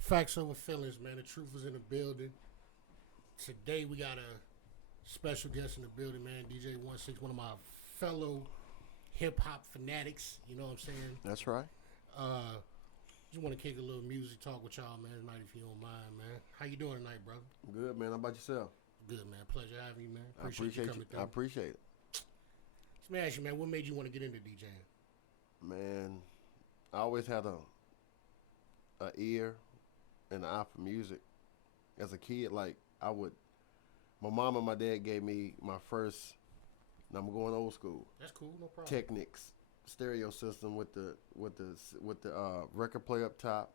Facts over feelings, man. The truth is in the building. Today we got a special guest in the building, man. DJonesix, one of my fellow hip hop fanatics. You know what I'm saying? That's right. Just want to kick a little music talk with y'all, man, tonight, if you don't mind, man. How you doing tonight, brother? Good, man. How about yourself? Good, man. Pleasure having you, man. I appreciate you coming through. I appreciate it. Let me ask you, man, what made you want to get into DJing? Man, I always had a ear and an eye for music. As a kid, like my mom and my dad gave me my first. And I'm going old school. That's cool, no problem. Technics stereo system with the record player up top,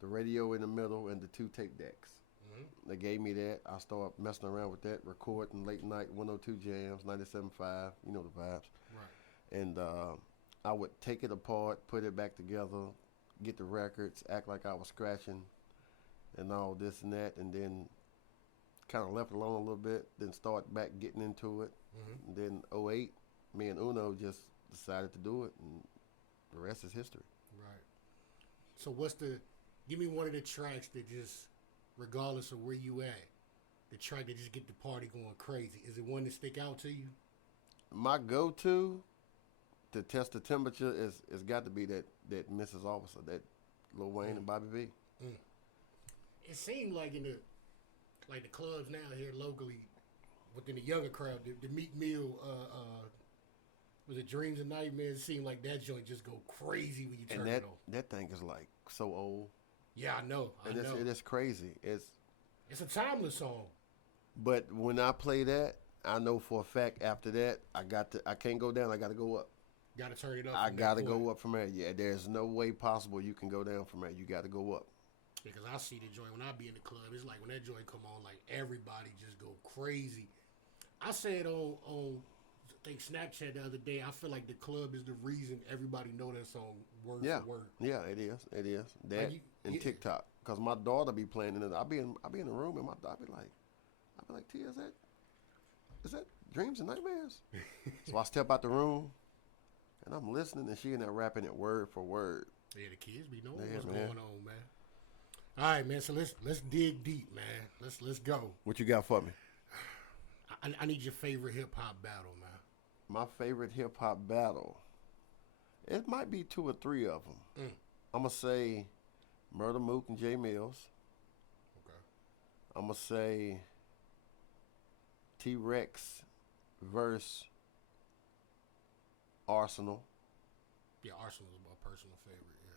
the radio in the middle, and the 2 tape decks. Mm-hmm. They gave me that. I started messing around with that, recording late night 102 jams, 97.5. You know the vibes. Right. And I would take it apart, put it back together, get the records, act like I was scratching, and all this and that, and then kind of left it alone a little bit. Then start back getting into it. Mm-hmm. And then 08, me and Uno just decided to do it, and the rest is history. Right. So give me one of the tracks that just, regardless of where you at, the track that just get the party going crazy. Is it one that stick out to you? My go-to to test the temperature is got to be that Mrs. Officer, that Lil Wayne and Bobby V. Mm. It seemed like in the clubs now here locally, within the younger crowd, the Meek Mill, was it Dreams and Nightmares? It seemed like that joint just go crazy when you turn it on. That thing is like so old. Yeah, I know. It is crazy. It's a timeless song. But when I play that, I know for a fact after that I can't go down. I got to go up. Got to turn it up. I got to go up from there. Yeah, there's no way possible you can go down from there. You got to go up. Because I see the joint when I be in the club. It's like when that joint come on, like everybody just go crazy. I said on I think Snapchat the other day, I feel like the club is the reason everybody know that song word for word. Yeah, it is. That and TikTok. Because my daughter be playing in it. I'll be in the room and I'll be like, Tia, is that Dreams and Nightmares? So I step out the room and I'm listening and she in there rapping it word for word. Yeah, the kids be knowing what's going on, man. All right, man. So let's dig deep, man. Let's go. What you got for me? I need your favorite hip hop battle, man. My favorite hip hop battle. It might be 2 or 3 of them. I'm gonna say Murder Mook and Jay Mills. Okay. I'm gonna say T-Rex versus Arsenal. Yeah, Arsenal is my personal favorite. Yeah.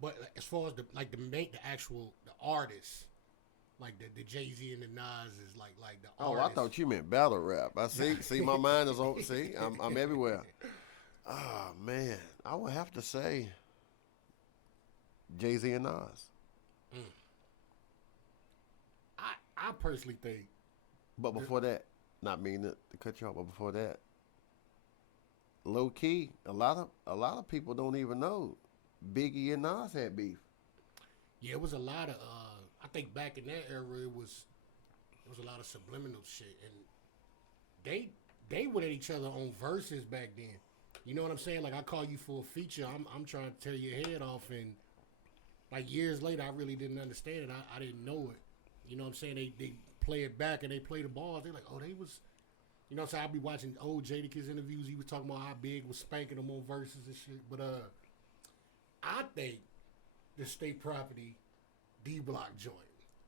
But as far as the artists, like the Jay-Z and the Nas is like the artists. Oh, I thought you meant battle rap. I see my mind is on. See, I'm everywhere. Oh man, I would have to say Jay-Z and Nas. I personally think. But before that, not meaning to cut you off, but before that, low key, a lot of people don't even know Biggie and Nas had beef. Yeah, it was a lot of. I think back in that era, it was a lot of subliminal shit, and they went at each other on verses back then. You know what I'm saying? Like I call you for a feature, I'm trying to tear your head off, and like years later, I really didn't understand it. I didn't know it. You know what I'm saying? They play it back and they play the bars. They're like, oh, they was. You know what I'm saying? I'll be watching old Jadakiss interviews. He was talking about how Big was spanking them on verses and shit. But I think the State Property D-Block joint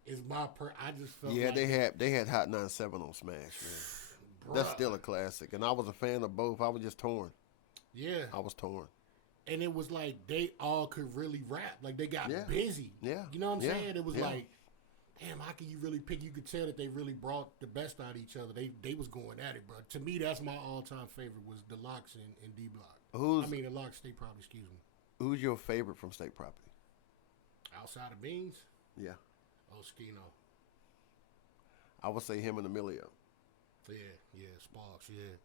is my I just felt yeah, like they had Hot 97 on Smash, man. Bruh. That's still a classic. And I was a fan of both. I was just torn. Yeah. I was torn. And it was like they all could really rap. Like they got busy. Yeah. You know what I'm saying? It was like, damn, how can you really pick? You could tell that they really brought the best out of each other. They was going at it, bro. To me, that's my all-time favorite was the Locks and D-Block. The Locks, State Property, excuse me. Who's your favorite from State Property? Outside of Beans? Yeah. Oh, Skino. I would say him and Emilio. Yeah, Sparks, yeah.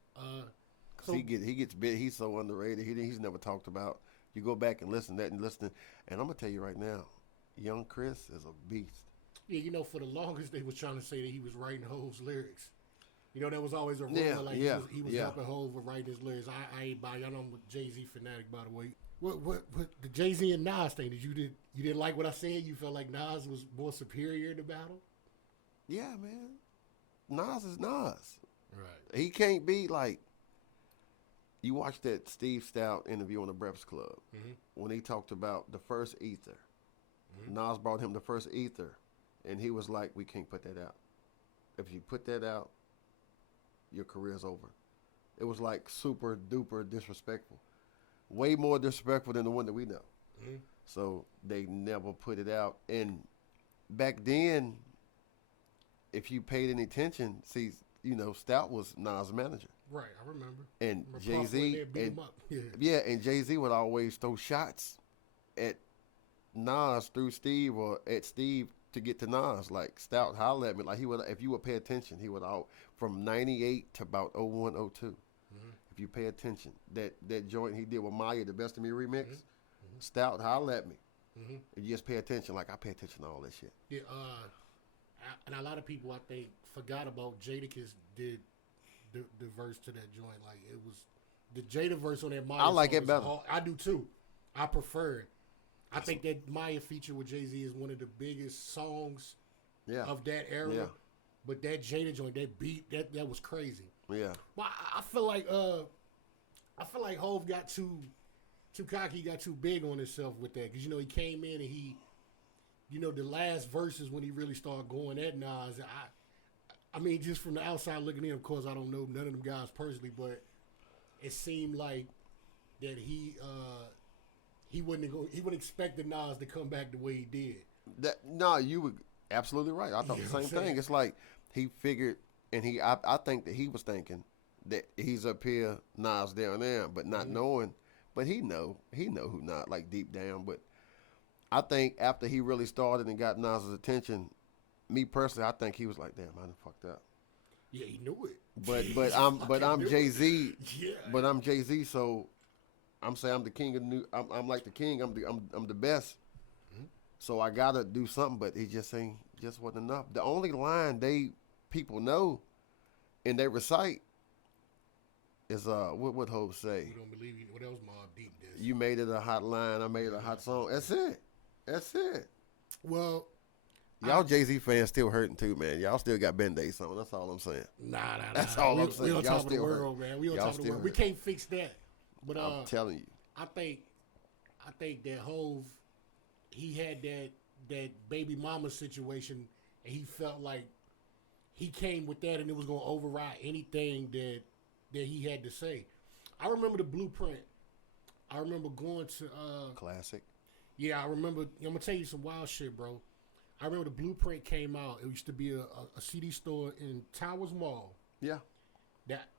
So he gets big. He's so underrated. He's never talked about. You go back and listen to that and listen. And I'm going to tell you right now, young Chris is a beast. Yeah, you know, for the longest, they was trying to say that he was writing Ho's lyrics. You know, there was always a rumor Yeah, like yeah, he was yeah. helping Hov with writing his lyrics. I ain't buy. Y'all know I'm a Jay-Z fanatic, by the way. What the Jay-Z and Nas thing? You didn't like what I said? You felt like Nas was more superior in the battle? Yeah, man. Nas is Nas. Right. He can't be like. You watched that Steve Stout interview on the Breakfast Club when he talked about the first ether. Nas brought him the first ether, and he was like, "We can't put that out. If you put that out, your career's over." It was like super duper disrespectful, way more disrespectful than the one that we know. So they never put it out. And back then, if you paid any attention, see, Stout was Nas' manager. Right, I remember. And Jay-Z, and Jay-Z would always throw shots at Nas through Steve or at Steve to get to Nas. Like, Stout holler at me. Like, he would, if you would pay attention, he would from 98 to about 01, 02. If you pay attention, that joint he did with Maya, the Best of Me remix, Stout holler at me. If you just pay attention, like I pay attention to all that shit. Yeah, and a lot of people, I think, forgot about Jadakiss did the verse to that joint. Like, it was the Jada verse on that Maya I like song it better. I do too. I prefer it. I think that Maya feature with Jay-Z is one of the biggest songs of that era. Yeah. But that Jada joint, that beat, that was crazy. Yeah. But I feel like Hov got too cocky, got too big on himself with that. Because, he came in and he, the last verses when he really started going at Nas, I mean, just from the outside looking in, of course, I don't know none of them guys personally, but it seemed like that he wouldn't expect the Nas to come back the way he did. No, you were absolutely right. I thought the same thing. It's like he figured, and I think that he was thinking that he's up here, Nas down there, but not knowing. But he know who not, like deep down. But I think after he really started and got Nas's attention, me personally, I think he was like, damn, I done fucked up. Yeah, he knew it. But I'm Jay-Z. Yeah. But I'm Jay-Z, so I'm saying I'm the king of the new. I'm like the king. I'm the best. So I gotta do something. But it just wasn't enough. The only line people know and they recite is what Hope say? We don't believe you. What else Mobb Deep did? You made it a hot line. I made it a hot song. That's it. Well, y'all Jay-Z fans still hurting too, man. Y'all still got Band-Aids on. That's all I'm saying. Nah. That's all I'm saying. We on Y'all top of the still world, hurt. man. We on Y'all top of the still world. We hurt. can't fix that. But I'm telling you. I think that Hov, he had that baby mama situation, and he felt like he came with that, and it was gonna override anything that he had to say. I remember the Blueprint. I remember going to Classic. Yeah, I remember. I'm gonna tell you some wild shit, bro. I remember the Blueprint came out. It used to be a CD store in Towers Mall. Yeah. That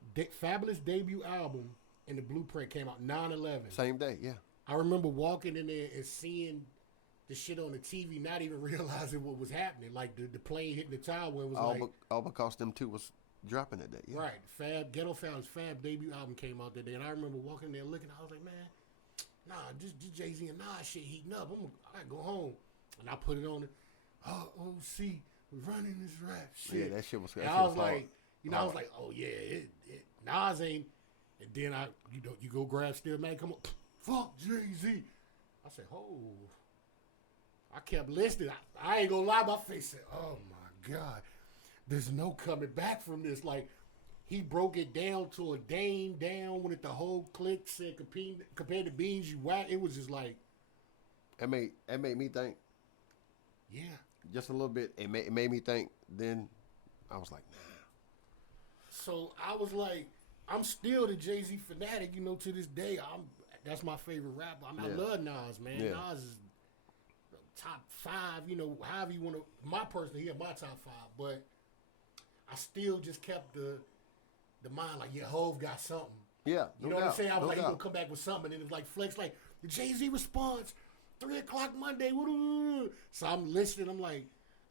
Fabulous debut album and the Blueprint came out 9/11. Same day. Yeah. I remember walking in there and seeing the shit on the TV, not even realizing what was happening. Like the plane hitting the tower. It was all because them two was dropping that day. Yeah. Right. Ghetto Fab's Fab debut album came out that day, and I remember walking there looking. I was like, man, nah, this Jay-Z and Nas shit heating up. I gotta go home, and I put it on. OC running this rap shit. Yeah, that shit was. And I was like, I was like, oh yeah, Nas ain't. And then you go grab Still Man, come on, fuck Jay-Z. I said, oh. I kept listening. I ain't gonna lie, my face said, oh my God, there's no coming back from this. Like, he broke it down to a Dame down when the whole clique said compared to Beans, you whack. It was just like. It made me think. Yeah. Just a little bit. It made me think. Then I was like, nah. So I was like, I'm still the Jay-Z fanatic, to this day. That's my favorite rapper. I love Nas, man. Yeah. Nas is top 5, however you want to. My personally, he in my top 5, but I still just kept the mind like, yeah, Hov got something. Yeah, you know what I'm saying? I was like, he gonna come back with something, and it was like Flex, like the Jay-Z response, 3:00 Monday. So I'm listening. I'm like,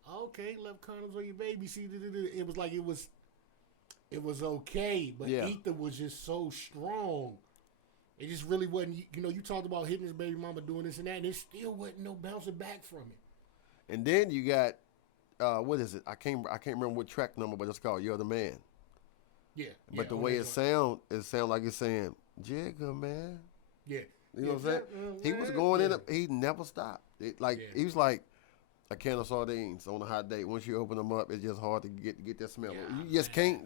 okay, left condoms on your baby. See, it was like it was okay, but Ether was just so strong. It just really wasn't. You talked about hitting his baby mama, doing this and that, and it still wasn't no bouncing back from it. And then you got what is it? I can't remember what track number, but it's called "You're the Man." Yeah. But the way it sound like it's saying, Jigga, man. Yeah. You know what I'm saying? He was going in it. He never stopped. He was like a can of sardines on a hot day. Once you open them up, it's just hard to get that smell. Yeah, You just can't.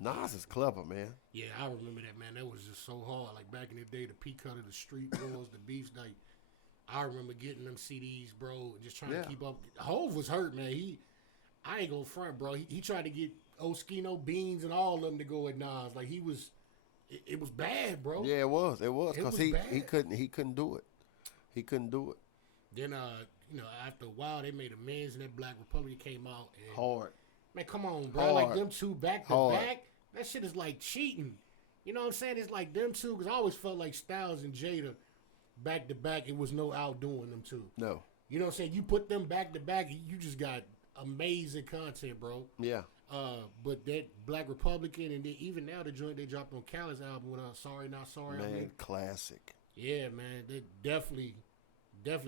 Nas is clever, man. Yeah, I remember that, man. That was just so hard. Like back in the day, the P-Cutter, the Street Wars, the Beefs. Like I remember getting them CDs, bro, and just trying to keep up. Hove was hurt, man. I ain't gonna front, bro. He tried to get Oskino, Beans, and all of them to go at Nas. Like he was, it was bad, bro. Yeah, it was because he couldn't do it. He couldn't do it. Then after a while, they made amends, and that Black Republic came out. And, hard. Man, come on, bro. Hard. Like them two back to back. That shit is like cheating. You know what I'm saying? It's like them two, because I always felt like Styles and Jada back to back, it was no outdoing them two. No. You know what I'm saying? You put them back to back, you just got amazing content, bro. Yeah. But that Black Republican, and then even now the joint they dropped on Cali's album with Sorry Not Sorry. Man, classic. Yeah, man. They definitely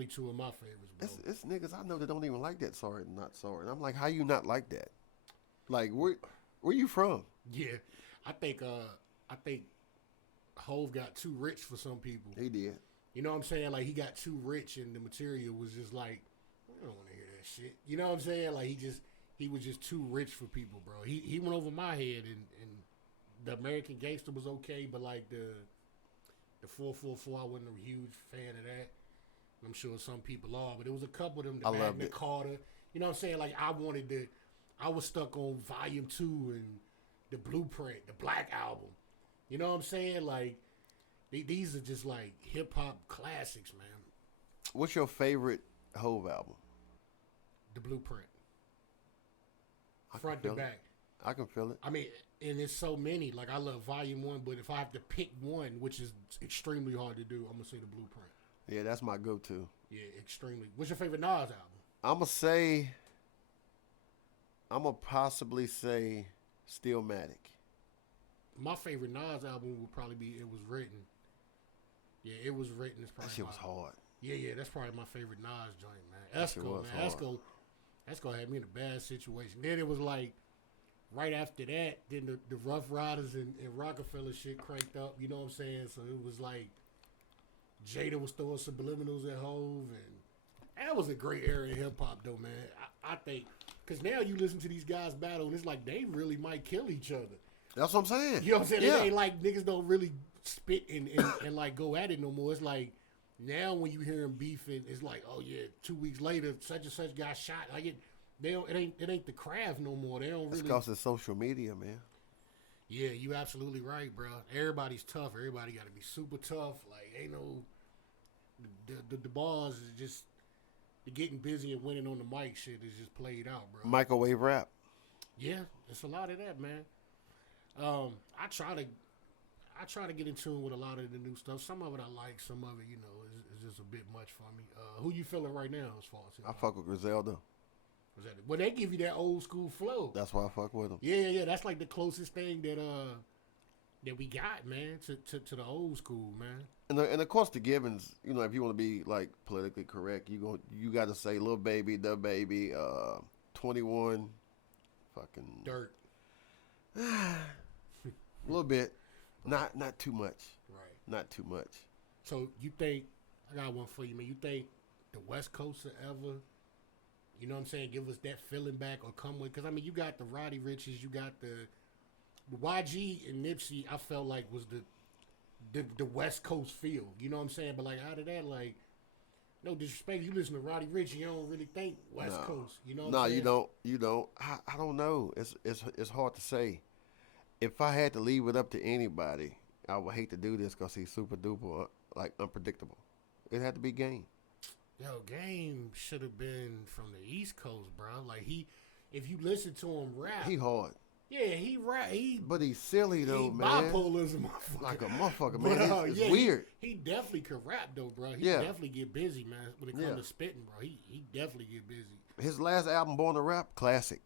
two of my favorites, bro. It's niggas I know that don't even like that Sorry Not Sorry. And I'm like, how you not like that? Like, where you from? Yeah. I think Hove got too rich for some people. He did. You know what I'm saying? Like he got too rich, and the material was just like, I don't want to hear that shit. You know what I'm saying? Like he was just too rich for people, bro. He went over my head, and the American Gangster was okay, but like the 444, I wasn't a huge fan of that. I'm sure some people are, but there was a couple of them. The Magna Carta. You know what I'm saying? Like I was stuck on Volume 2 and the Blueprint, the Black Album. You know what I'm saying? Like these are just like hip hop classics, man. What's your favorite Hove album? The Blueprint. Front to back. I can feel it. I mean, and there's so many. Like I love Volume 1, but if I have to pick one, which is extremely hard to do, I'm gonna say the Blueprint. Yeah, that's my go-to. Yeah, extremely. What's your favorite Nas album? I'm gonna possibly say Stillmatic. My favorite Nas album would probably be It Was Written. Yeah, It Was Written. Is probably That shit was hard. Yeah, that's probably my favorite Nas joint, man. Esco, man. Esco had me in a bad situation. Then it was like, right after that, then the Rough Riders and Rockefeller shit cranked up, you know what I'm saying? So it was like, Jada was throwing subliminals at Hove, and that was a great era in hip-hop, though, man. I think, because now you listen to these guys battle, and it's like they really might kill each other. That's what I'm saying. You know what I'm saying? Yeah. It ain't like niggas don't really spit and like go at it no more. It's like now when you hear them beefing, it's like, oh yeah, 2 weeks later, such and such got shot. Like it ain't the craft no more. They don't really. It's because it's social media, man. Yeah, you absolutely right, bro. Everybody's tough. Everybody got to be super tough. Like ain't no the bars is just the getting busy and winning on the mic shit is just played out, bro. Microwave rap. Yeah, it's a lot of that, man. I try to get in tune with a lot of the new stuff. Some of it I like, some of it, is just a bit much for me. Who you feeling right now as far as I fuck with Griselda. Well, they give you that old school flow. That's why I fuck with them. Yeah. That's like the closest thing that we got, man, to the old school, man. And of course the Gibbons, if you want to be like politically correct, you got to say Lil Baby, Da Baby, 21, fucking Dirt. A little bit, not too much. Right. Not too much. So you think I got one for you, man? You think the West Coast will ever, you know what I'm saying, give us that feeling back or come with? Because I mean, you got the Roddy Riches, you got the YG and Nipsey. I felt like was the West Coast feel. You know what I'm saying? But like out of that, like no disrespect, you listen to Roddy Ricch, you don't really think West Coast. You know? What I'm saying? You don't. I don't know. It's hard to say. If I had to leave it up to anybody, I would hate to do this because he's super duper like unpredictable. It had to be Game. Yo, Game should have been from the East Coast, bro. Like if you listen to him rap, he hard. Yeah, he rap. But he's silly though, man. Bipolar is a motherfucker. Like a motherfucker, man. It's weird. He definitely could rap though, bro. He definitely get busy, man. When it comes to spitting, bro, he definitely get busy. His last album, Born to Rap, classic.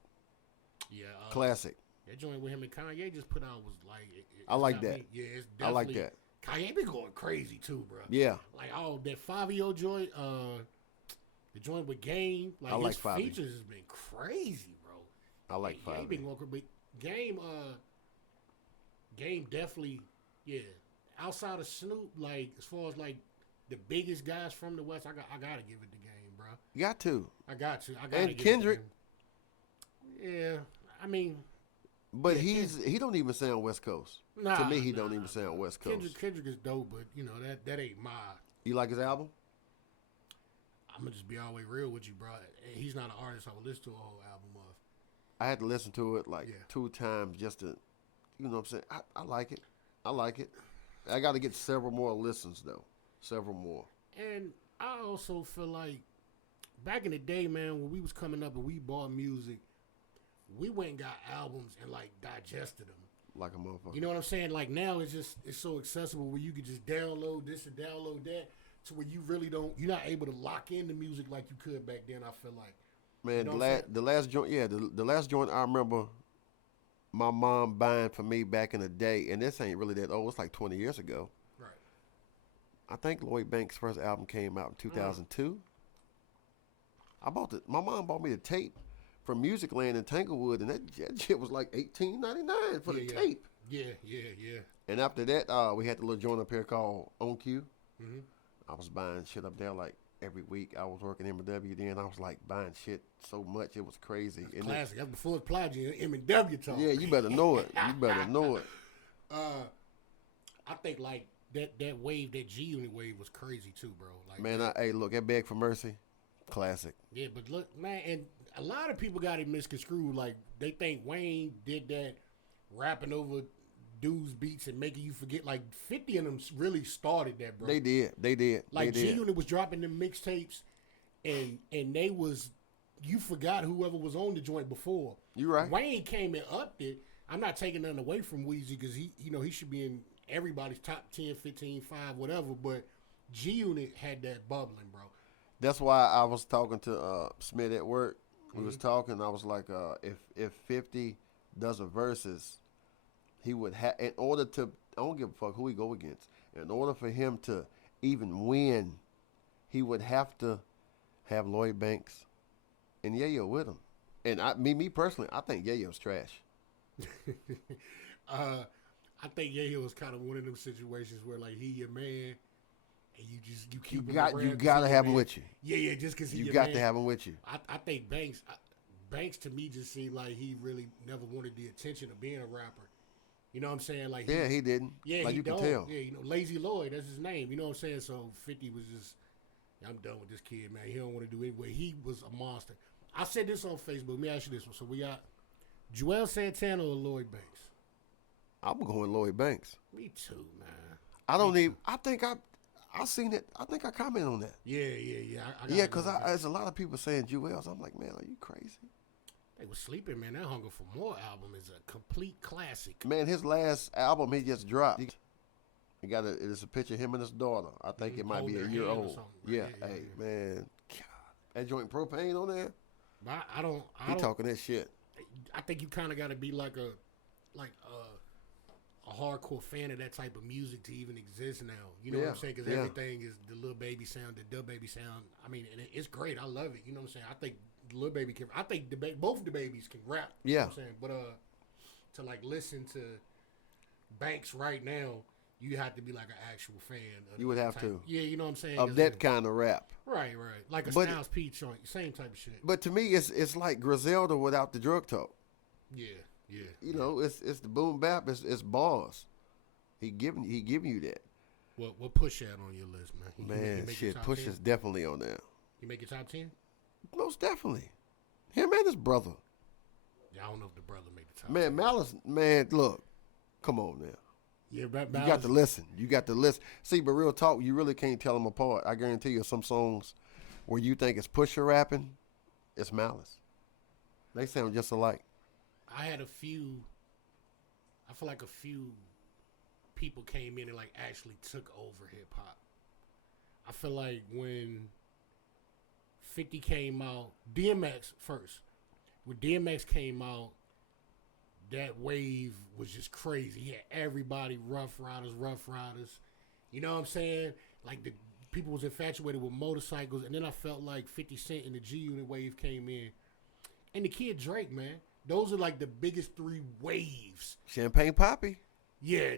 Yeah, classic. That joint with him and Kanye just put out was like. I like that. It's definitely. I like that. Kanye been going crazy too, bro. Yeah. Like that Fabio joint, the joint with Game, like I his Fabio. features has been crazy, bro. I like Fabio. Game been going, but Game, Game definitely, yeah. Outside of Snoop, like as far as like the biggest guys from the West, I gotta give it to Game, bro. You got to. I got to. And Kendrick. Yeah, I mean, but he don't even sound West Coast. Nah, to me, he don't even sound West Coast. Kendrick is dope, but you know that ain't my. You like his album? I'm gonna just be all the way real with you, bro. He's not an artist I would listen to a whole album of. I had to listen to it like 2 times just to, you know what I'm saying? I like it. I like it. I got to get several more listens though. Several more. And I also feel like back in the day, man, when we was coming up and we bought music, we went and got albums and like digested them. Like a motherfucker. You know what I'm saying? Like now it's so accessible where you could just download this and download that to where you really you're not able to lock in the music like you could back then, I feel like. Man, you know the last joint, the last joint I remember my mom buying for me back in the day, and this ain't really that old, it's like 20 years ago. Right. I think Lloyd Banks' first album came out in 2002. My mom bought me the tape from Music Land in Tanglewood, and that shit was like $18.99 for the tape. Yeah. And after that, we had the little joint up here called On Cue. Mm-hmm. I was buying shit up there like every week. I was working M&W then. I was like buying shit so much it was crazy. That's classic. That's before it's Plogy and M&W talk. Yeah, you better know it. You better know it. I think like that wave, that G Unit wave was crazy too, bro. Like man, hey, look, that Beg for Mercy, classic. Yeah, but look, man, and a lot of people got it misconstrued. Like they think Wayne did that rapping over dudes beats and making you forget. Like 50 of them really started that, bro. They did. Like G Unit was dropping them mixtapes, and they was, you forgot whoever was on the joint before. You right. Wayne came and upped it. I'm not taking nothing away from Weezy because he should be in everybody's top 10, 15, 5, whatever. But G Unit had that bubbling, bro. That's why I was talking to Smith at work. We was talking. I was like, if 50 does a versus, he would have, in order to, I don't give a fuck who he go against. In order for him to even win, he would have to have Lloyd Banks and Yayo with him. And me personally, I think Yayo's trash. I think Yayo was kind of one of them situations where like he your man, and you keep you him around. You gotta have him with you. Yeah, just because you got to have him with you. I think Banks to me just seemed like he really never wanted the attention of being a rapper. You know what I'm saying? Like he didn't. Yeah, like he you don't. can tell. Yeah, Lazy Lloyd, that's his name. You know what I'm saying? So 50 was just, I'm done with this kid, man. He don't want to do it. But he was a monster. I said this on Facebook. Let me ask you this one. So we got Joel Santana or Lloyd Banks? I'm going Lloyd Banks. Me too, man. I don't even. I think I seen it. I think I commented on that. Yeah. Yeah, because there's a lot of people saying Joel's. I'm like, man, are you crazy? They was sleeping, man. That Hunger for More album is a complete classic. Man, his last album he just dropped. He got it's a picture of him and his daughter. I think it might be a year old. Right? Yeah, man. God, that joint Propane on there. But I don't. Talking that shit. I think you kind of got to be like a hardcore fan of that type of music to even exist now. You know what I'm saying? Because everything is the Lil Baby sound, the Dub Baby sound. I mean, and it's great. I love it. You know what I'm saying? I think Lil Baby can. I think both the babies can rap. Yeah. You know what I'm saying? But to like listen to Banks right now, you have to be like an actual fan. You would have to. Yeah, you know what I'm saying? Of that kind of rap. Right. Like a Styles P joint, same type of shit. But to me, it's like Griselda without the drug talk. Yeah. You know, it's the boom bap. It's bars. He giving you that. What Push that on your list, man? Man, shit, Push 10? Is definitely on there. You make your top 10? Most definitely. Him and his brother. Yeah, I don't know if the brother made the top. Man, 10. Malice. Man, look, come on now. Yeah, Malice, you got to listen. See, but real talk, you really can't tell them apart. I guarantee you, some songs where you think it's Pusha rapping, it's Malice. They sound just alike. I feel like a few people came in and like actually took over hip hop. I feel like when 50 came out, DMX first. When DMX came out, that wave was just crazy. He had everybody, Rough Riders. You know what I'm saying? Like the people was infatuated with motorcycles, and then I felt like 50 Cent and the G Unit wave came in. And the Kid Drake, man. Those are like the biggest 3 waves. Champagne Poppy. Yeah,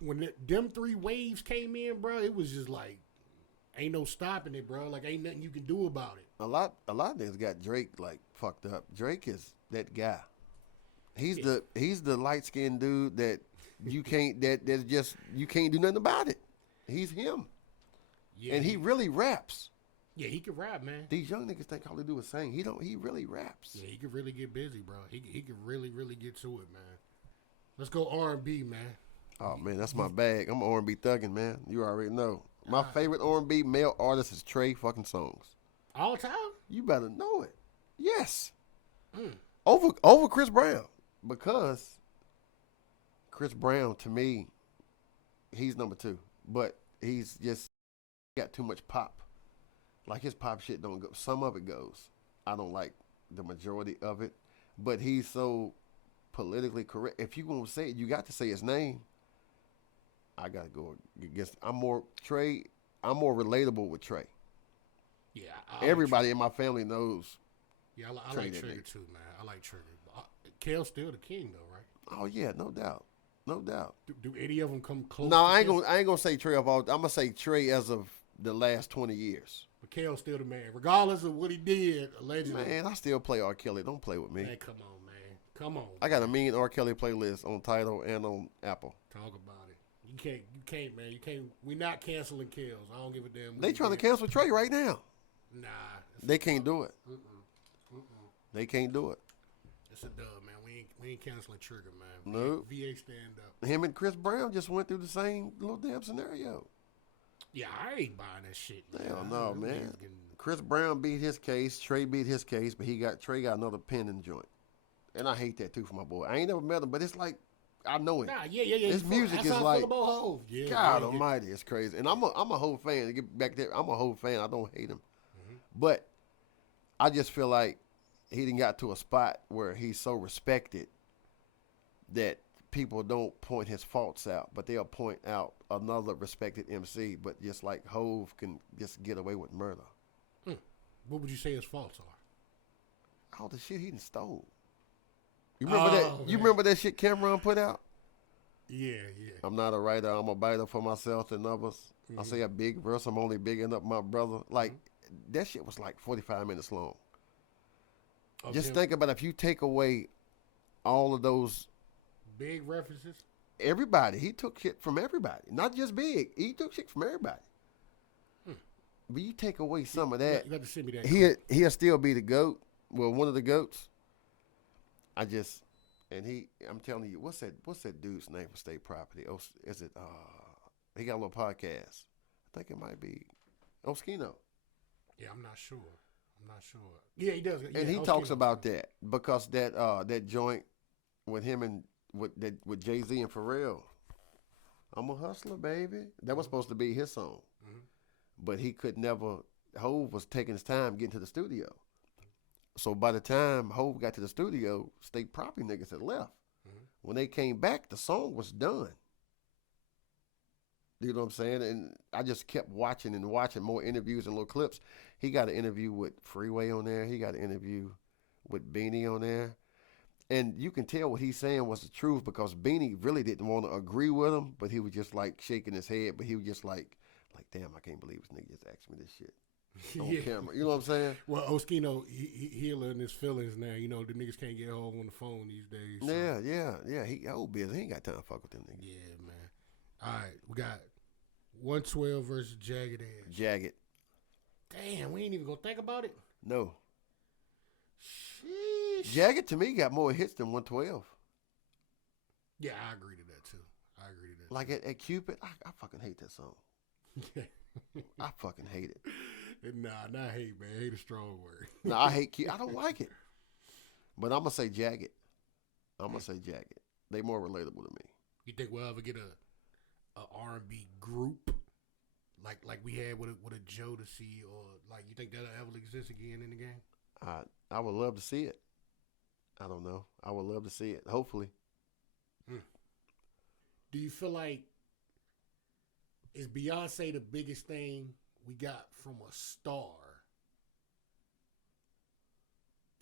when them three waves came in, bro, it was just like ain't no stopping it, bro. Like ain't nothing you can do about it. A lot of niggas got Drake like fucked up. Drake is that guy. He's the light skinned dude that you can't you can't do nothing about it. He's him. Yeah, and he really raps. Yeah, he can rap, man. These young niggas think all they do is sing. He really raps. Yeah, he can really get busy, bro. He can really get to it, man. Let's go R&B, man. Oh man, that's my bag. I'm R&B thugging, man. You already know. My favorite R&B male artist is Trey fucking Songz. All time? You better know it. Yes. Over Chris Brown, because Chris Brown to me, he's number 2, but he's just got too much pop. Like his pop shit don't go. Some of it goes. I don't like the majority of it, but he's so politically correct. If you gonna say it, you got to say his name. I gotta go against. I'm more relatable with Trey. Yeah, everybody in my family knows. Yeah, I like Trigger too, man. I like Trigger. Kale's still the king, though, right? Oh yeah, no doubt, no doubt. Do any of them come close? No, I ain't gonna say Trey of all. I'm gonna say Trey as of the last 20 years. But Kale's still the man, regardless of what he did allegedly. Man, I still play R. Kelly. Don't play with me. Man, come on, man. Come on. I got a mean R. Kelly playlist on Tidal and on Apple. Talk about it. You can't, man. You can't. We not canceling Kales. I don't give a damn. They trying to cancel Trey right now. Nah. They can't do it. They can't do it. It's a dub, man. We ain't canceling Trigger, man. Nope. VA stand up. Him and Chris Brown just went through the same little damn scenario. Yeah, I ain't buying that shit. Hell no, man. Chris Brown beat his case. Trey beat his case, but Trey got another pending joint. And I hate that too for my boy. I ain't never met him, but it's like I know him. Nah, yeah. His music is like yeah, God Almighty, it's crazy. And I'm a whole fan. To get back there, I'm a whole fan. I don't hate him, but I just feel like he didn't got to a spot where he's so respected that people don't point his faults out, but they'll point out another respected MC. But just like Hove can just get away with murder. What would you say his faults are? All the shit he done stole. You remember that? Man. You remember that shit Cameron put out? Yeah. I'm not a writer. I'm a biter for myself and others. I say a big verse. I'm only bigging up my brother. Like that shit was like 45 minutes long. Okay. Just think about if you take away all of those big references. Everybody. He took shit from everybody. Not just Big. He took shit from everybody. But you take away some of that. You got to send me that. He'll still be the GOAT. Well, one of the GOATs. I'm telling you, what's that dude's name for state property? Oh, is it, he got a little podcast. I think it might be Oskino. Yeah, I'm not sure. Yeah, he does. Yeah, and he talks about that because that joint with him and with Jay-Z and Pharrell. I'm a hustler, baby. That was supposed to be his song. But he could never, Hove was taking his time getting to the studio. So by the time Hove got to the studio, state property niggas had left. When they came back, the song was done. You know what I'm saying? And I just kept watching more interviews and little clips. He got an interview with Freeway on there. He got an interview with Beanie on there. And you can tell what he's saying was the truth because Beanie really didn't want to agree with him, but he was just like shaking his head. But he was just like, damn, I can't believe this nigga just asked me this shit. On camera. You know what I'm saying? Well, Oskino, he learned his feelings now. You know, the niggas can't get home on the phone these days. So. Yeah. He old busy. He ain't got time to fuck with them niggas. Yeah, man. All right, we got 112 versus Jagged Edge. Jagged. Damn, we ain't even gonna think about it? No. Sheesh. Jagged, to me, got more hits than 112. Yeah, I agree to that, too. Like at Cupid, I fucking hate that song. I fucking hate it. Nah, not hate, man. Hate a strong word. No, I hate Cupid. I don't like it. But I'm going to say Jagged. They more relatable to me. You think we'll ever get a R&B group like we had with a Jodeci, or like you think that'll ever exist again in the game? I would love to see it. I don't know. I would love to see it. Hopefully. Do you feel like is Beyonce the biggest thing we got from a star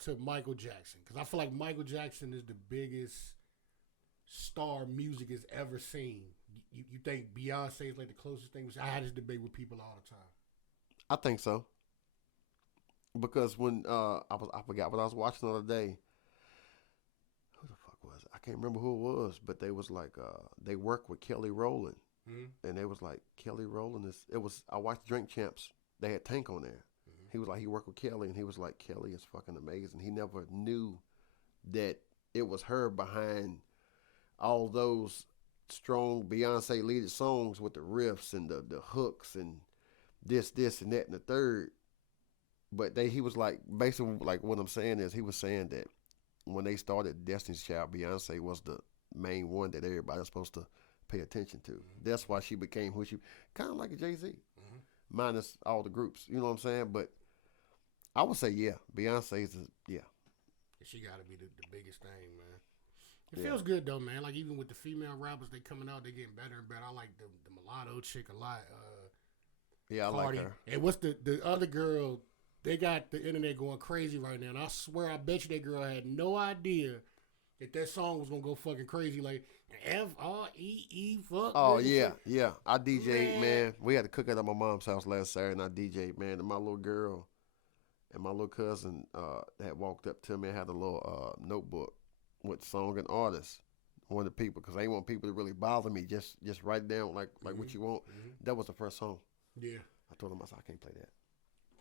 to Michael Jackson? Because I feel like Michael Jackson is the biggest star music has ever seen. You think Beyonce is like the closest thing? I had this debate with people all the time. I think so. Because when I forgot what I was watching the other day. Who the fuck was it? I can't remember who it was, but they was like they worked with Kelly Rowland, and they was like Kelly Rowland is. It was I watched Drink Champs. They had Tank on there. He was like he worked with Kelly, and he was like Kelly is fucking amazing. He never knew that it was her behind all those strong Beyonce leaded songs with the riffs and the hooks and this and that and the third. But he was like, basically, like what I'm saying is, he was saying that when they started Destiny's Child, Beyonce was the main one that everybody was supposed to pay attention to. That's why she became who she, kind of like a Jay-Z, minus all the groups. You know what I'm saying? But I would say, yeah, Beyonce's, yeah. She got to be the biggest thing, man. It feels good, though, man. Like, even with the female rappers, they coming out, they getting better and better. I like the mulatto chick a lot. Yeah, I Cardi. like her. And what's the other girl? They got the internet going crazy right now. And I swear, I bet you that girl had no idea that song was going to go fucking crazy. Like, F-R-E-E, fuck. Oh, yeah. I DJ'd, man. We had to cook it at my mom's house last Saturday, and I DJ'd, man. And my little girl and my little cousin had walked up to me and had a little notebook with song and artist. One of the people, because I ain't want people to really bother me. Just write it down like what you want. That was the first song. Yeah. I told him, I said, I can't play that.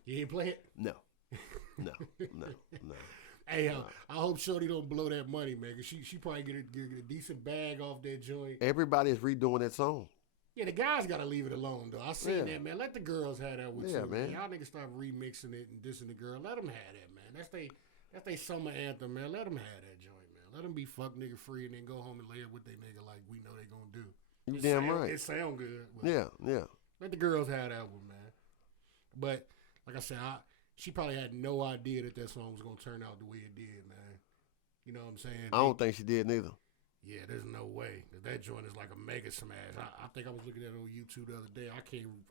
You ain't play it? No. Hey, I hope Shorty don't blow that money, man. Cause she probably get a decent bag off that joint. Everybody is redoing that song. Yeah, the guys got to leave it alone, though. I seen that, man. Let the girls have that with you, man. Y'all niggas start remixing it and dissing the girl. Let them have that, man. That's they summer anthem, man. Let them have that joint, man. Let them be fuck nigga free and then go home and lay it with their nigga like we know they gonna do. You damn right. It sound good. Yeah. Let the girls have that one, man. But like I said, she probably had no idea that song was gonna turn out the way it did, man. You know what I'm saying? I don't think she did neither. Yeah, there's no way. That joint is like a mega smash. I think I was looking at it on YouTube the other day.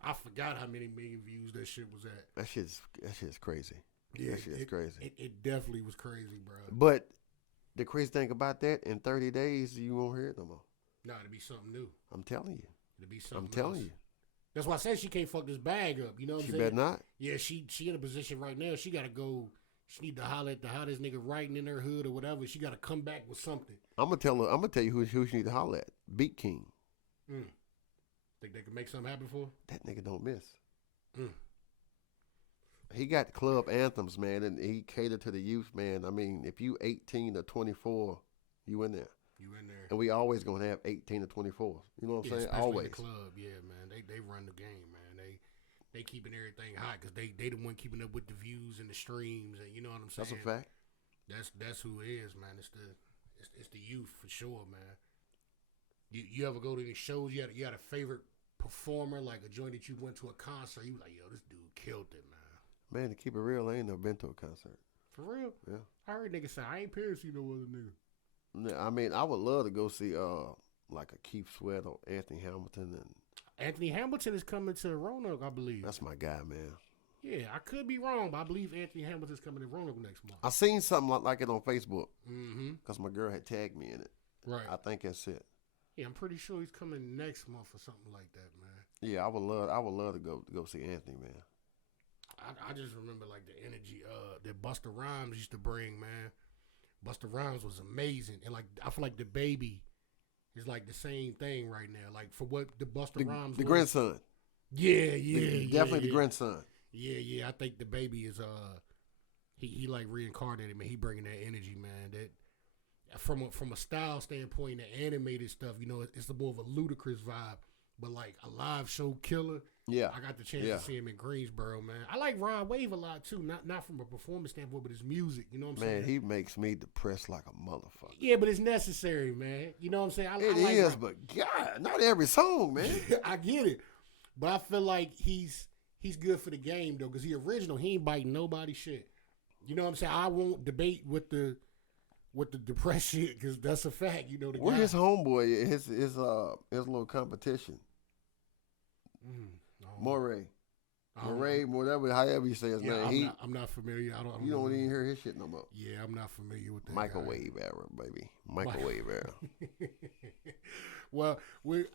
I forgot how many million views that shit was at. That shit's crazy. Yeah, that shit's crazy. It definitely was crazy, bro. But the crazy thing about that, in 30 days, you won't hear it no more. Nah, it'll be something new. I'm telling you. It'll be something I'm telling you. That's why I said she can't fuck this bag up. You know what I'm saying? She better not. Yeah, she in a position right now. She got to go. She need to holler at the hottest nigga writing in her hood or whatever. She got to come back with something. I'm gonna tell you who she need to holler at. Beat King. Think they can make something happen for her? That nigga don't miss. He got club anthems, man, and he catered to the youth, man. I mean, if you 18 or 24, you in there. And we always gonna have 18 to 24. You know what I'm saying? Always. The club, yeah, man. They run the game, man. They keeping everything hot because they the one keeping up with the views and the streams, and you know what I'm saying. That's a fact. That's who it is, man. It's the youth for sure, man. You ever go to any shows? You had a favorite performer, like a joint that you went to a concert. You was like, yo, this dude killed it, man. Man, to keep it real, I ain't never been to a concert. For real? Yeah. I heard niggas say I ain't paying to see no other nigga. I mean, I would love to go see like a Keith Sweat or Anthony Hamilton. And Anthony Hamilton is coming to Roanoke, I believe. That's my guy, man. Yeah, I could be wrong, but I believe Anthony Hamilton's coming to Roanoke next month. I seen something like it on Facebook because my girl had tagged me in it. Right. I think that's it. Yeah, I'm pretty sure he's coming next month or something like that, man. Yeah, I would love to go see Anthony, man. I just remember like the energy that Busta Rhymes used to bring, man. Busta Rhymes was amazing, and like I feel like the baby is like the same thing right now. Like for what the Busta Rhymes, the grandson. Yeah, definitely the grandson. Yeah. I think the baby is he like reincarnated, man. He bringing that energy, man. That from a style standpoint, the animated stuff, you know, it's more of a ludicrous vibe. But like a live show killer, yeah, I got the chance to see him in Greensboro, man. I like Rod Wave a lot too, not from a performance standpoint, but his music. You know what I'm saying? Man, he makes me depressed like a motherfucker. Yeah, but it's necessary, man. You know what I'm saying? It is, but God, not every song, man. I get it, but I feel like he's good for the game though, because he original. He ain't biting nobody's shit. You know what I'm saying? I won't debate with the depression shit because that's a fact. You know the guy. His homeboy, his little competition. No. Moray. Murray, whatever, however you say his name. I'm not familiar. I don't you don't even hear his shit no more. Yeah, I'm not familiar with that. Microwave era, baby. Microwave era. Well, we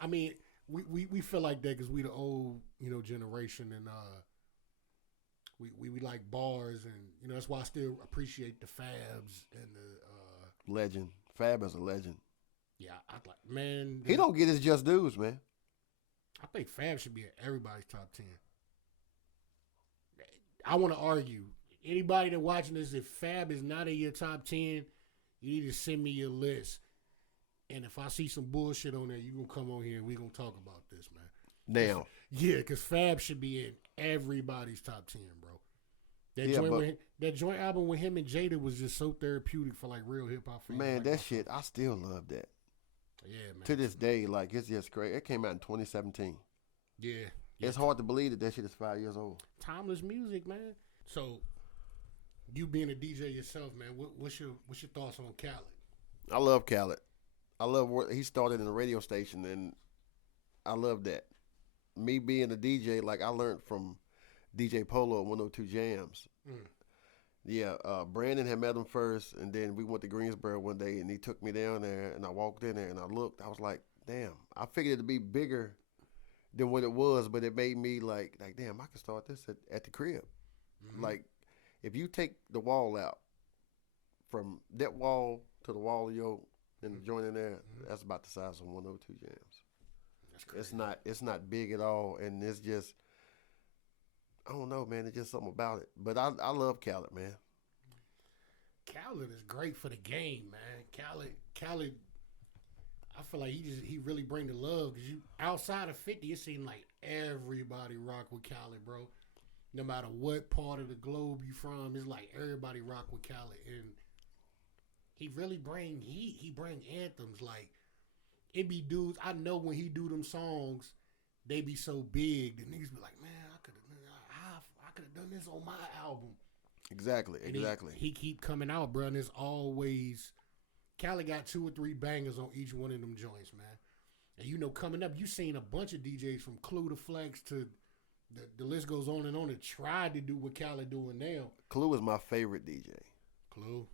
feel like that because we the old, generation, and we like bars, and that's why I still appreciate the Fabs and the legend. Fab is a legend. Yeah, I like, man. He don't get his just dues, man. I think Fab should be in everybody's top 10. I want to argue. Anybody that watching this, if Fab is not in your top 10, you need to send me your list. And if I see some bullshit on there, you going to come on here and we going to talk about this, man. Now. Yeah, because Fab should be in everybody's top 10, bro. That joint album with him and Jada was just so therapeutic for like real hip hop fans. Man, like that shit, I still love that. Yeah, man. To this day, like, it's just great. It came out in 2017. Yeah. It's hard to believe that shit is 5 years old. Timeless music, man. So, you being a DJ yourself, man, what's your thoughts on Cali? I love Cali. I love what he started in a radio station, and I love that. Me being a DJ, like, I learned from DJ Polo at 102 Jams. Yeah, Brandon had met him first, and then we went to Greensboro one day, and he took me down there, and I walked in there, and I looked. I was like, damn. I figured it to be bigger than what it was, but it made me like damn, I can start this at the crib. Mm-hmm. Like, if you take the wall out, from that wall to the wall of your and the joint in there, that's about the size of 102 Jams. That's crazy. It's not big at all, and it's just, I don't know, man. It's just something about it. But I love Khaled, man. Khaled is great for the game, man. Khaled, I feel like he really bring the love, because you outside of 50, it seemed like everybody rock with Khaled, bro. No matter what part of the globe you from, it's like everybody rock with Khaled, and he really bring heat. He bring anthems. Like, it be dudes, I know when he do them songs, they be so big, the niggas be like, man, I could have done this on my album. Exactly. He keep coming out, bro, and it's always, Cali got 2 or 3 bangers on each one of them joints, man. And coming up, you seen a bunch of DJs from Clue to Flex to the list goes on and on that tried to do what Cali doing now. Clue is my favorite DJ. Clue.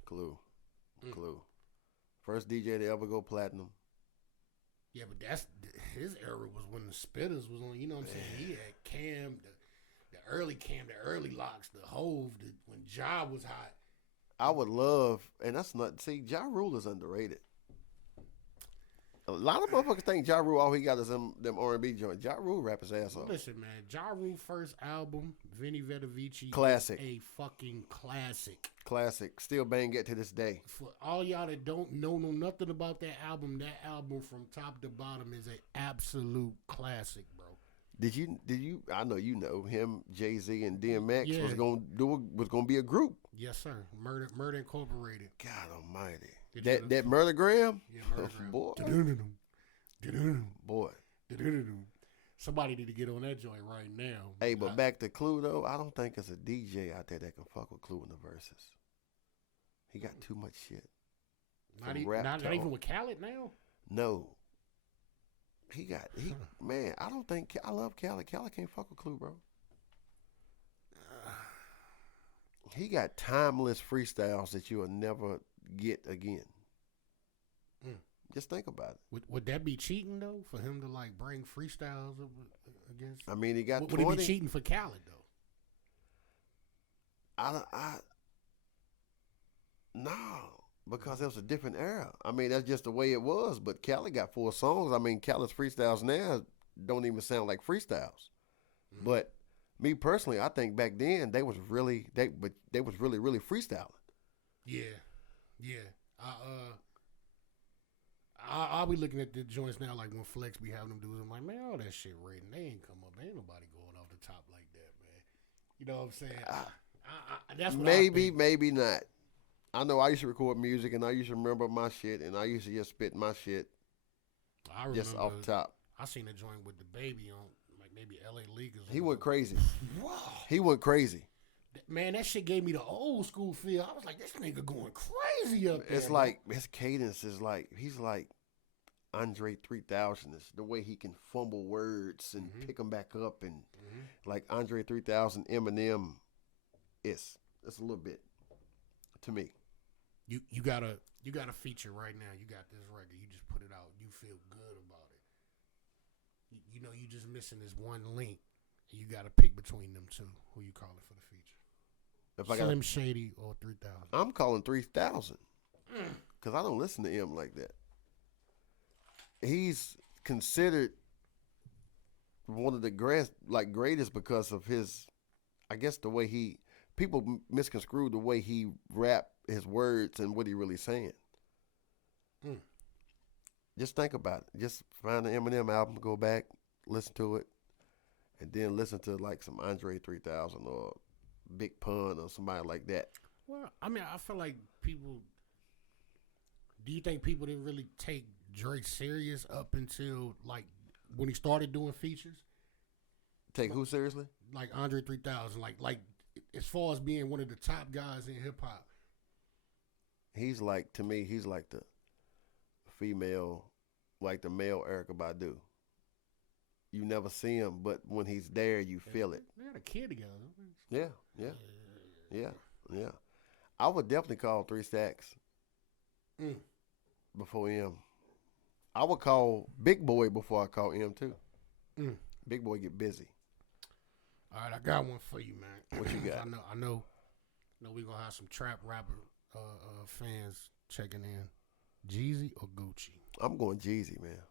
First DJ to ever go platinum. Yeah, but his era was when the Spitters was on. You know what I'm saying? He had Cam, the early locks, the Hove, when Ja was hot. I would love, and that's not, see, Ja Rule is underrated. A lot of motherfuckers think Ja Rule, all he got is them R&B joints. Ja Rule rap his ass off. Listen, man, Ja Rule first album, Vinny Vedovici, classic. A fucking classic. Classic. Still bang it to this day. For all y'all that don't know nothing about that album from top to bottom is an absolute classic, bro. Did you? I know you know him. Jay-Z and DMX was gonna be a group. Yes, sir. Murder Incorporated. God Almighty. That Murdergram. Yeah, Murdergram. Boy. Somebody need to get on that joint right now. Hey, but back to Clue though. I don't think there's a DJ out there that can fuck with Clue in the verses. He got too much shit. Not even with Khaled now. No. Man, I love Khaled. Khaled can't fuck with Clue, bro. He got timeless freestyles that you will never get again. Just think about it. Would that be cheating though for him to like bring freestyles against? I mean, he got. Would it be cheating for Khaled though? No, because it was a different era. I mean, that's just the way it was. But Khaled got 4 songs. I mean, Khaled's freestyles now don't even sound like freestyles. Mm-hmm. But me personally, I think back then they was really really freestyling. Yeah. I'll be looking at the joints now, like when Flex be having them do it. I'm like, man, all that shit written, they ain't come up. Ain't nobody going off the top like that, man. You know what I'm saying? That's what maybe not. I know I used to record music, and I used to remember my shit, and I used to just spit my shit just off the top. I seen a joint with the baby on, like maybe L.A. Leaguers. He went crazy. Wow. He went crazy. Man, that shit gave me the old school feel. I was like, this nigga going crazy up there. It's like, his cadence is like, he's like, Andre 3000 is the way he can fumble words and pick them back up, and like Andre 3000, Eminem, it's a little bit to me. You got a feature right now. You got this record. You just put it out. You feel good about it. You know you just missing this one link. You got to pick between them two. Who you calling for the feature? If I Slim Shady or 3000? I'm calling 3000 because I don't listen to him like that. He's considered one of the greatest because of his, I guess, the way people misconstrue the way he rap his words and what he really saying. Just think about it. Just find the Eminem album, go back, listen to it, and then listen to like some Andre 3000 or Big Pun or somebody like that. Well, I mean, I feel like people. Do you think people didn't really take Drake serious up until like when he started doing features? Take who seriously? Like Andre 3000, like as far as being one of the top guys in hip hop. He's like, to me, he's like the female, like the male Erykah Badu. You never see him, but when he's there, you feel it. They had a kid together. Yeah. I would definitely call 3 Stacks before M. I would call Big Boy before I call M too. Big Boy get busy. All right, I got one for you, man. What you got? I know we're gonna have some trap rapper fans checking in. Jeezy or Gucci? I'm going Jeezy, man.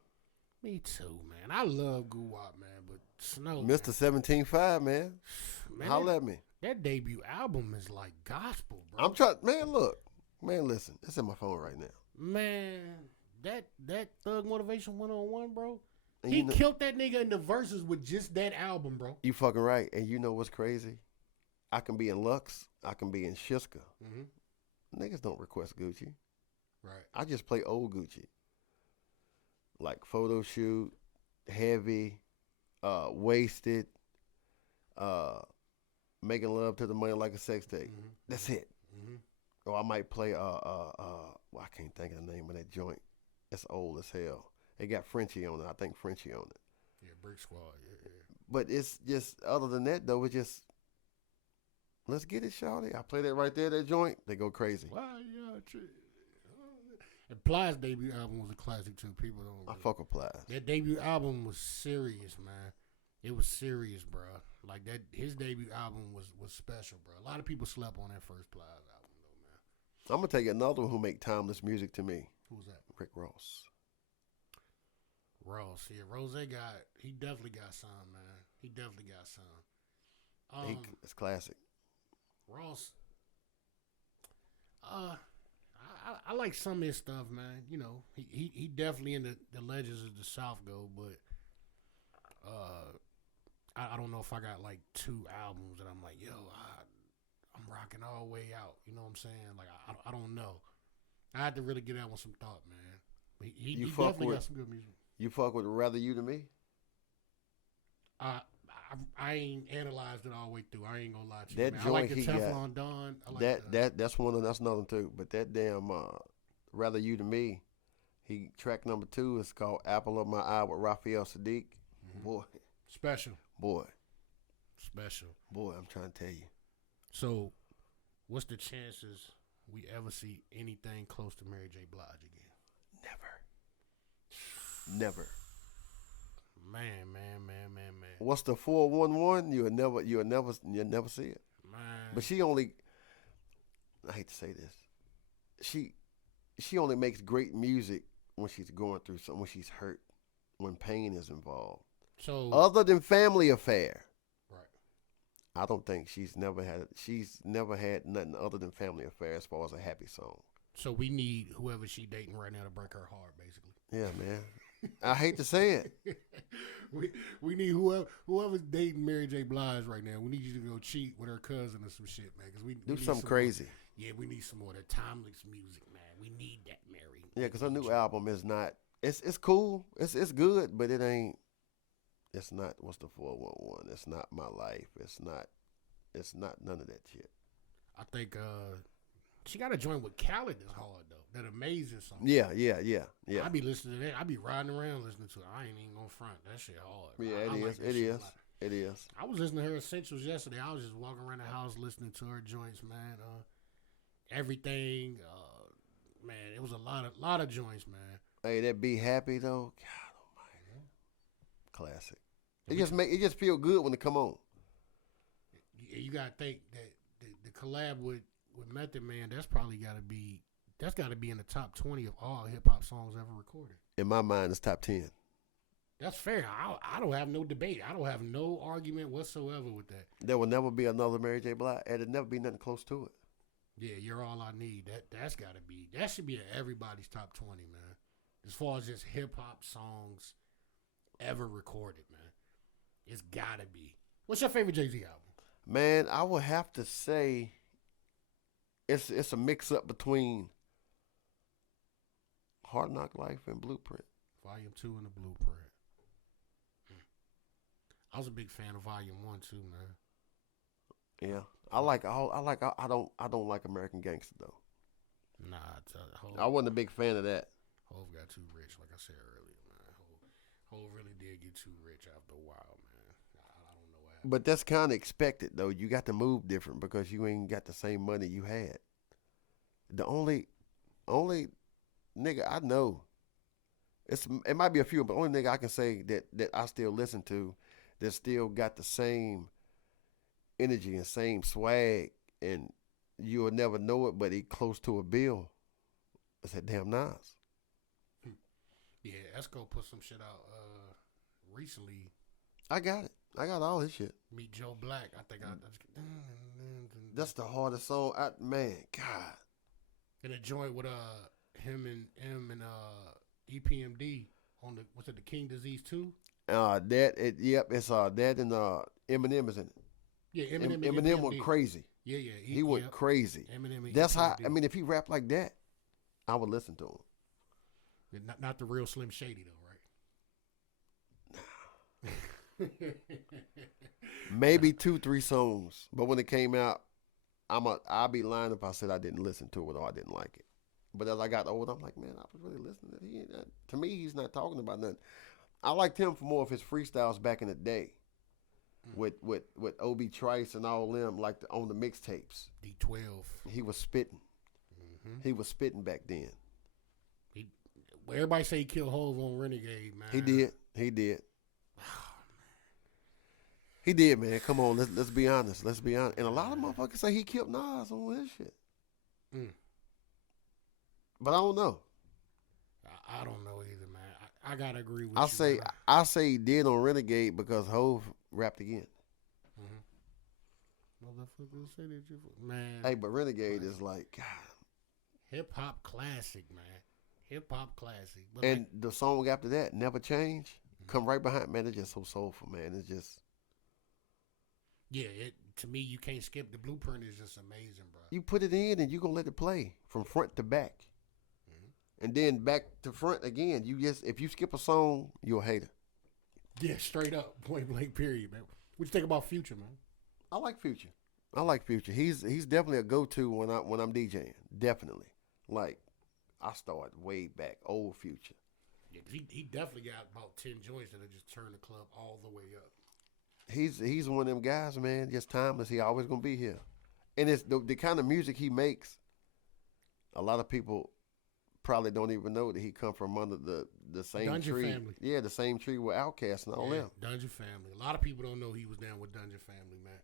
Me too, man. I love Guwap, man, but Snow, Mr. 17.5, man. Holla at me. That debut album is like gospel, bro. I'm trying, man. Look, man. Listen, it's in my phone right now. Man, that Thug Motivation 101, bro. And He killed that nigga in the verses with just that album, bro. You fucking right. And you know what's crazy? I can be in Lux. I can be in Shiska. Niggas don't request Gucci. Right. I just play old Gucci. Like Photo Shoot, Heavy, Wasted, Making Love to the Money Like a Sex Tape. That's it. Or I might play, well, I can't think of the name of that joint. It's old as hell. It got Frenchie on it. I think Frenchie on it. Yeah, Brick Squad. Yeah. But it's just, other than that, though, it's just, let's get it, shawty. I play that right there, that joint. They go crazy. Why y'all And Plies' debut album was a classic, too. People don't. I fuck with Plies. That debut album was serious, man. It was serious, bro. Like, that, his debut album was special, bro. A lot of people slept on that first Plies album, though, man. I'm going to take another one who make timeless music to me. Who's that? Rick Ross. Ross, yeah. He definitely got some, man. He definitely got some. It's classic. Ross, I like some of his stuff, man. You know, he definitely in the legends of the South go, but I don't know if I got like 2 albums that I'm like, yo, I'm rocking all the way out. You know what I'm saying? Like I don't know. I had to really get that one some thought, man. But he definitely got some good music. You fuck with Rather You Than Me? I ain't analyzed it all the way through. I ain't gonna lie to you. That Man. joint I like the he Teflon got, Don. I like that's one. That's another too. But that damn Rather You Than Me, track number 2 is called Apple of My Eye with Raphael Sadiq. Boy, special. Boy, I'm trying to tell you. So, what's the chances we ever see anything close to Mary J. Blige again? Never. Man. What's the 411? You'll never see it. Man. But she only, I hate to say this, she only makes great music when she's going through something, when she's hurt, when pain is involved. So other than Family Affair, right? I don't think she's never had nothing other than Family Affair as far as a happy song. So we need whoever she dating right now to break her heart, basically. Yeah, man. I hate to say it. we need whoever's dating Mary J. Blige right now. We need you to go cheat with her cousin or some shit, man. Cause we do need something crazy. Yeah, we need some more of that timeless music, man. We need that, Mary. Yeah, because her new album is not. It's cool. It's good, but it ain't. It's not. What's the 411? It's not My Life. It's not none of that shit. I think She got a joint with Cali that's hard though. That amazing song. Yeah. I be listening to that. I be riding around listening to it. I ain't even gonna front. That shit hard. Yeah, I it like is. that It shit a is. lot. It is. I was listening to her Essentials yesterday. I was just walking around the house listening to her joints, man. Everything. Man, it was a lot of joints, man. Hey, that Be Happy though. God Almighty, classic. It just feel good when it come on. You gotta think that the collab with Method Man, that's got to be in the top 20 of all hip hop songs ever recorded. In my mind, it's top 10. That's fair. I don't have no debate. I don't have no argument whatsoever with that. There will never be another Mary J. Blige, and it'll never be nothing close to it. Yeah, You're All I Need. That should be in everybody's top 20, man. As far as just hip hop songs ever recorded, man. It's gotta be. What's your favorite Jay-Z album? Man, I would have to say it's a mix up between Hard Knock Life and Blueprint. Volume 2 and the Blueprint. I was a big fan of Volume 1 too, man. Yeah, I don't like American Gangster though. Nah, I wasn't a big fan of that. Hov got too rich, like I said earlier, man. Hov really did get too rich after a while, man. I don't know what happened. But that's kind of expected though. You got to move different because you ain't got the same money you had. The only nigga I know, it might be a few, but the only nigga I can say that I still listen to that still got the same energy and same swag, and you'll never know it, but he close to a bill. I said, damn Nas. Yeah, Esco put some shit out recently. I got it. I got all his shit. Meet Joe Black. I think That's the hardest song. Man, God. And a joint with him and M and EPMD on the King Disease 2? It's that and Eminem is in it. Yeah, Eminem went crazy. Yeah. He went crazy. Eminem. That's how. I mean, if he rapped like that, I would listen to him. Yeah, not the real Slim Shady though, right? Maybe 2-3 songs, but when it came out, I'll be lying if I said I didn't listen to it or I didn't like it. But as I got older, I'm like, man, I was really listening to it. To me, he's not talking about nothing. I liked him for more of his freestyles back in the day, with Obi Trice and all them, like on the mixtapes. D12. He was spitting. Mm-hmm. He was spitting back then. Everybody say he killed Hov on Renegade, man. He did. He did, man. Come on, let's be honest. And a lot of motherfuckers say he killed Nas on his shit. But I don't know. I don't know either, man. I gotta agree with you. I say he did on Renegade because Hov rapped again. Motherfuckers say that you, man. Hey, but Renegade is like, God. Hip hop classic, man. Hip hop classic. But and the song after that, Never Change, come right behind. Man, it's just so soulful, man. It's just. Yeah, to me, you can't skip. The Blueprint is just amazing, bro. You put it in and you gonna let it play from front to back. And then back to front again. If you skip a song, you're a hater. Yeah, straight up, point blank, period, man. What you think about Future, man? I like Future. He's definitely a go-to when I'm DJing. Definitely. Like, I started way back, old Future. Yeah, he definitely got about 10 joints that'll just turn the club all the way up. He's one of them guys, man. Just timeless. He always gonna be here. And it's the kind of music he makes. A lot of people probably don't even know that he come from under the same Dungeon tree. Family. Yeah, the same tree with Outkast and all them. Dungeon Family. A lot of people don't know he was down with Dungeon Family, man.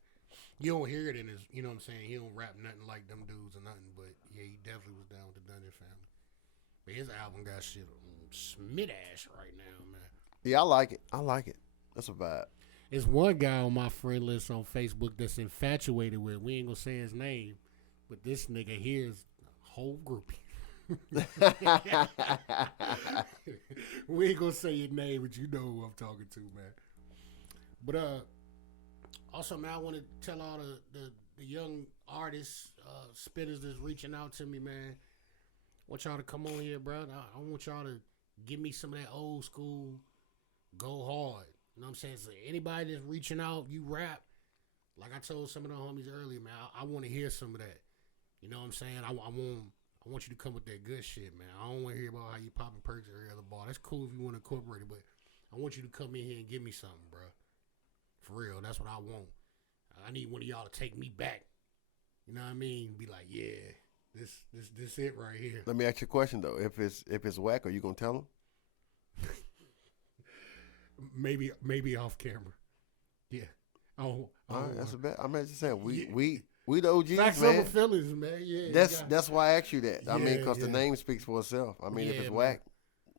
You don't hear it in his, you know what I'm saying? He don't rap nothing like them dudes or nothing, but yeah, he definitely was down with the Dungeon Family. But his album got shit smid-ash right now, man. Yeah, I like it. That's a vibe. There's one guy on my friend list on Facebook that's infatuated with, we ain't gonna say his name, but this nigga here is a whole groupie. We ain't gonna say your name, but you know who I'm talking to, man. But also, man, I want to tell all the young artists, spitters that's reaching out to me, man. I want y'all to come on here, bro. I want y'all to give me some of that old school, go hard. You know what I'm saying? So anybody that's reaching out, you rap. Like I told some of the homies earlier, man, I want to hear some of that. You know what I'm saying? I want you to come with that good shit, man. I don't want to hear about how you popping perks at every other bar. That's cool if you want to incorporate it, but I want you to come in here and give me something, bro. For real, that's what I want. I need one of y'all to take me back. You know what I mean? Be like, yeah, this it right here. Let me ask you a question though. If it's whack, are you gonna tell them? maybe off camera. Yeah. Oh, All right, that's a bet. I'm just saying Yeah. we the OGs, Facts man. over feelings, man. Yeah. That's why I asked you that. I mean, because the Yeah. name speaks for itself. I mean, if Yeah, it's man. whack,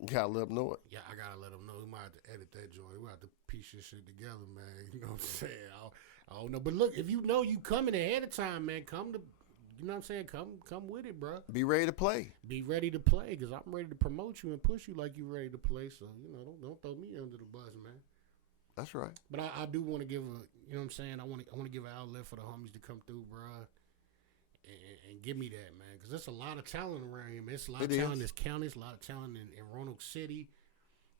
you gotta let them know it. Yeah, I gotta let them know. We might have to edit that joint. We might have to piece this shit together, man. You know what I'm saying? I don't know. But look, if you know you coming ahead of time, man, come to, you know what I'm saying? Come with it, bro. Be ready to play. Be ready to play, because I'm ready to promote you and push you like you ready to play. So, you know, don't throw me under the bus, man. That's right. But I do want to give you know what I'm saying? I want to give an outlet for the homies to come through, bro. And give me that, man. Because there's a lot of talent around here, man. It's a lot of talent in this county. It's a lot of talent in Roanoke City,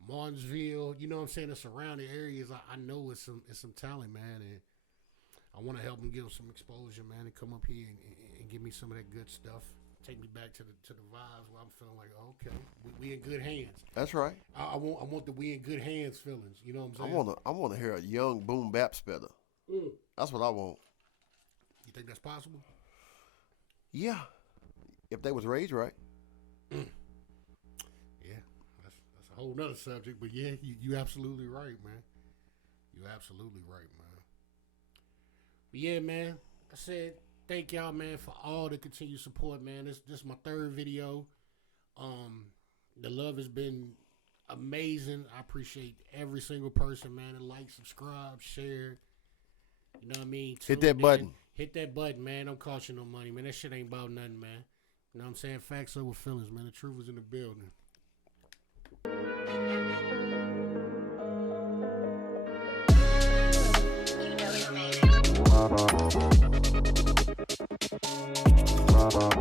Martinsville. You know what I'm saying? The surrounding areas. I know it's some talent, man. And I want to help them give them some exposure, man. And come up here and give me some of that good stuff. Take me back to the vibes where I'm feeling like, oh, okay, we in good hands. That's right. I want the we in good hands feelings. You know what I'm saying? I wanna hear a young boom bap spitter. That's what I want. You think that's possible? Yeah, if they was raised right. Yeah, that's a whole nother subject. But yeah, you absolutely right, man. You absolutely right, man. But yeah, man, like I said, thank y'all, man, for all the continued support, man. This is my third video. The love has been amazing. I appreciate every single person, man, that like, subscribe, share. You know what I mean? Hit that button. Hit that button, man. Don't cost you no money, man. That shit ain't about nothing, man. You know what I'm saying? Facts over feelings, man. The truth is in the building. You know you made it.